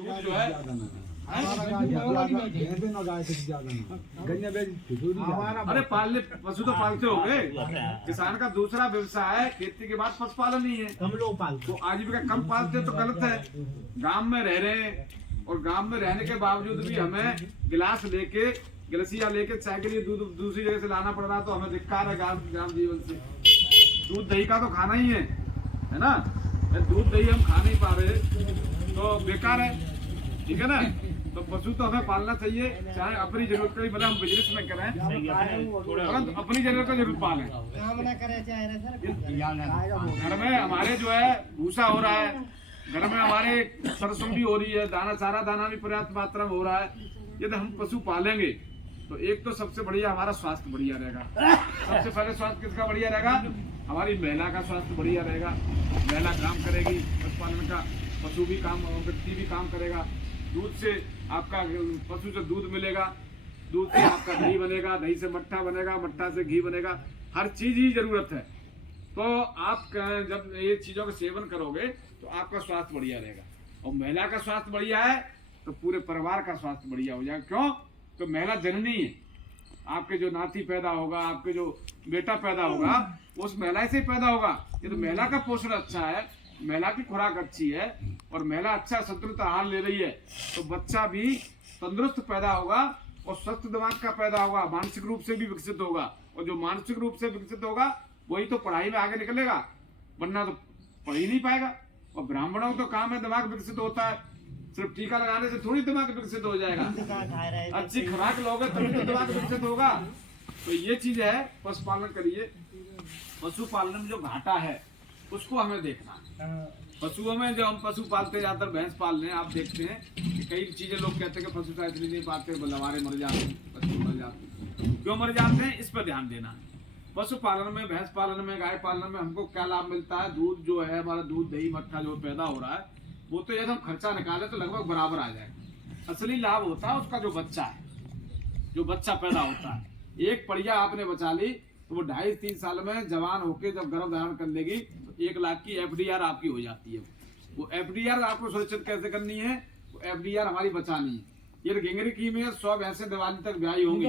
दूध जो है अरे पालने पशु तो पालते हो गए। किसान का दूसरा व्यवसाय है खेती के बाद पशुपालन ही है। कम लोग पालते तो आजीविका कम पालते तो गलत है। गांव में रह रहे हैं और गांव में रहने के बावजूद भी हमें गिलास लेके गिलसिया लेके चाय के लिए दूध दूसरी जगह से लाना पड़ रहा, तो हमें धिक्कार है ग्राम जीवन से। दूध दही का तो खाना ही है ना। दूध दही हम खा नहीं पा रहे तो बेकार है, ठीक है ना। तो पशु तो हमें पालना चाहिए, चाहे अपनी जरूरत का ही भले हम बिजनेस में करें, परंतु अपनी जरूरत का जरूर पालें। घर में हमारे जो है भूसा हो रहा है, घर में हमारे सरसों भी हो रही है, दाना चारा दाना भी पर्याप्त मात्रा में हो रहा है। यदि हम पशु पालेंगे तो एक तो सबसे बढ़िया हमारा स्वास्थ्य बढ़िया रहेगा। सबसे पहले स्वास्थ्य किसका बढ़िया रहेगा? हमारी महिला का स्वास्थ्य बढ़िया रहेगा। महिला काम करेगी पशुपालन का, पशु भी काम, व्यक्ति भी काम करेगा। दूध से आपका पशु से दूध मिलेगा, दूध से आपका दही बनेगा, दही से मट्ठा बनेगा, मट्ठा से घी बनेगा। हर चीज ही जरूरत है। तो आप जब ये चीजों का सेवन करोगे तो आपका स्वास्थ्य बढ़िया रहेगा। और महिला का स्वास्थ्य बढ़िया है तो पूरे परिवार का स्वास्थ्य बढ़िया हो जाएगा। क्यों? तो महिला जननी है। आपके जो नाती पैदा होगा, आपके जो बेटा पैदा होगा, उस महिला से पैदा होगा। ये तो महिला का पोषण अच्छा है, महिला की खुराक अच्छी है और महिला अच्छा संतुलित आहार ले रही है, तो बच्चा भी तंदुरुस्त पैदा होगा और स्वस्थ दिमाग का पैदा होगा, मानसिक रूप से भी विकसित होगा। और जो मानसिक रूप से विकसित होगा वही तो पढ़ाई में आगे निकलेगा, वरना तो पढ़ ही नहीं पाएगा। और ब्राह्मणों का काम है दिमाग विकसित होता है, सिर्फ टीका लगाने से थोड़ी दिमाग विकसित हो जाएगा। अच्छी खुराक लोगे तभी तो दिमाग विकसित होगा। तो ये चीज है, पशुपालन करिए। पशुपालन में जो घाटा है उसको हमें देखना है। पशुओं में जो हम पशु पालते ज्यादातर भैंस पाल रहे हैं, आप देखते हैं कि कई चीजें लोग कहते हैं कि पशु शायद नहीं पालते, हमारे मर जाते हैं, पशु मर जाते हैं। क्यों मर जाते हैं, इस पर ध्यान देना है। पशुपालन में, भैंस पालन में, गाय पालन में हमको क्या लाभ मिलता है? दूध जो है हमारा, दूध दही मट्ठा जो पैदा हो रहा है, वो तो यदि हम खर्चा निकाले तो लगभग बराबर आ जाएगा। असली लाभ होता है उसका जो बच्चा है, जो बच्चा पैदा होता है। एक परिया आपने बचा ली तो वो 2.5-3 साल में जवान होके जब गर्भ धारण कर लेगी तो 1 लाख की FDR आपकी हो जाती है। वो FDR आपको सुरक्षित कैसे करनी है? वो FDR हमारी बचानी है। ये गेंगरी की में 100 भैंसें दिवाली तक ब्याही होंगी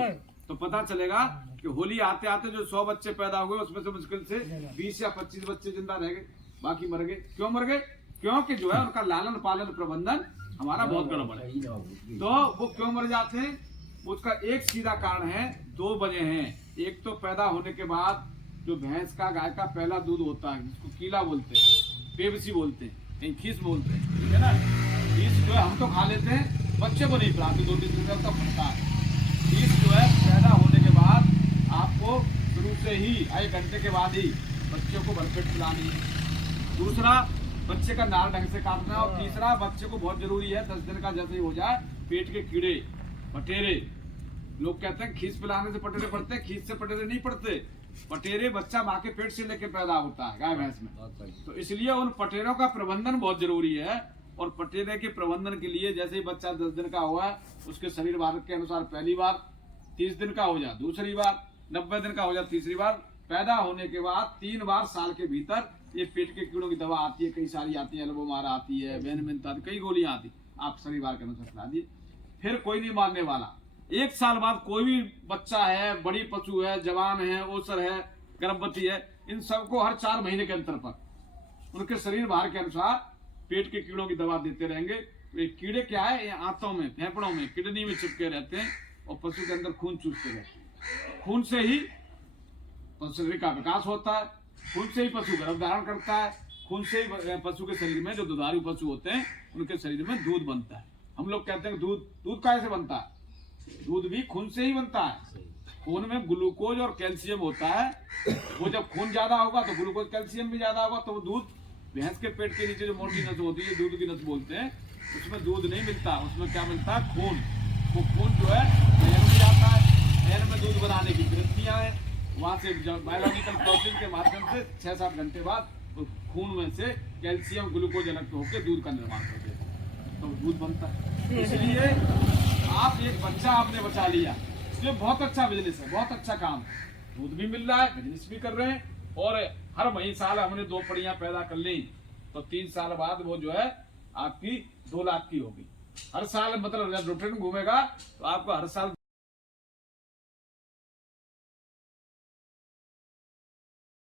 तो पता चलेगा कि होली आते आते जो 100 बच्चे पैदा हुए उसमें से मुश्किल से 20 या 25 बच्चे जिंदा रह गए, बाकी मर गए। क्यों मर गए? क्योंकि जो है उनका लालन पालन प्रबंधन हमारा बहुत गड़बड़ है। तो वो क्यों मर जाते हैं? उसका एक सीधा कारण है, 2 वजह हैं। एक तो पैदा होने के बाद जो भैंस का, गाय का पहला दूध होता है, जिसको कीला बोलते हैं, पेवसी बोलते हैं, कहीं खीस बोलते हैं, ठीक है ना। खीस जो है हम तो खा लेते हैं, बच्चे को नहीं पिलाते, 2-3 दिन तक फटता है। खीस जो है पैदा होने के बाद आपको शुरू से ही 1 घंटे के बाद ही बच्चे को भरपेट पिलानी है। दूसरा, बच्चे का नाल ढंग से काटना। और तीसरा, बच्चे को बहुत जरूरी है 10 दिन का जैसे ही हो जाए, पेट के कीड़े पटेरे, लोग कहते हैं खीस पिलाने से पटेरे पड़ते हैं, खीस से पटेरे नहीं पड़ते। पटेरे बच्चा माँ के पेट से लेकर पैदा होता है गाय भैंस में, तो इसलिए उन पटेरों का प्रबंधन बहुत जरूरी है। और पटेरे के प्रबंधन के लिए जैसे ही बच्चा 10 दिन का हुआ, उसके शरीर भार के अनुसार पहली बार, 30 दिन का हो जाए दूसरी बार, 90 दिन का हो जाए तीसरी बार। पैदा होने के बाद 3 बार साल के भीतर ये पेट के कीड़ों की दवा आती है, कई सारी आती है, एल्बोमारा आती है, वेनमिंट आती, कई गोलियां आती, आप शनिवार के अनुसार खिला दिए। फिर कोई नहीं मारने वाला। 1 साल बाद कोई भी बच्चा है, बड़ी पशु है, जवान है, ओसर है, गर्भवती है, इन सबको हर 4 महीने के अंतर पर उनके शरीर भार के अनुसार पेट के कीड़ों की दवा देते रहेंगे। तो ये कीड़े क्या है, ये आंतों में, फेफड़ों में, किडनी में चिपके रहते हैं और पशु के अंदर खून चूसते रहते हैं। खून से ही शरीर का विकास होता है, खून से ही पशु गर्भ धारण करता है, खून से ही पशु के शरीर में, जो दुधारू पशु होते हैं उनके शरीर में दूध बनता है। हम लोग कहते हैं दूध कैसे बनता है? दूध भी खून से ही बनता है। खून में ग्लूकोज और कैल्शियम होता है, वो जब खून ज्यादा होगा तो ग्लूकोज कैल्शियम भी ज्यादा होगा, तो वो दूध, भैंस के पेट के नीचे जो मोटी नस होती है, दूध की नस बोलते हैं, उसमें दूध नहीं मिलता। उसमें क्या मिलता है? खून। वो खून जो है नहर में जाता है, नहर में दूध बनाने की वृत्तियां हैं, वहां से बायोलॉजिकल प्रोसेस के माध्यम से 6-7 घंटे बाद तो खून में से कैल्शियम ग्लूकोज अलग होकर दूध का निर्माण कर देता है, तो दूध बनता है। इसलिए आप एक बच्चा आपने बचा लिया, ये बहुत अच्छा बिजनेस है, बहुत अच्छा काम है। दूध भी मिल रहा है, बिजनेस भी कर रहे हैं, और हर महीने साल हमने 2 पड़ियां पैदा कर ली तो 3 साल बाद वो जो है आपकी 2 लाख की होगी। हर साल मतलब रूटीन घूमेगा तो आपको हर साल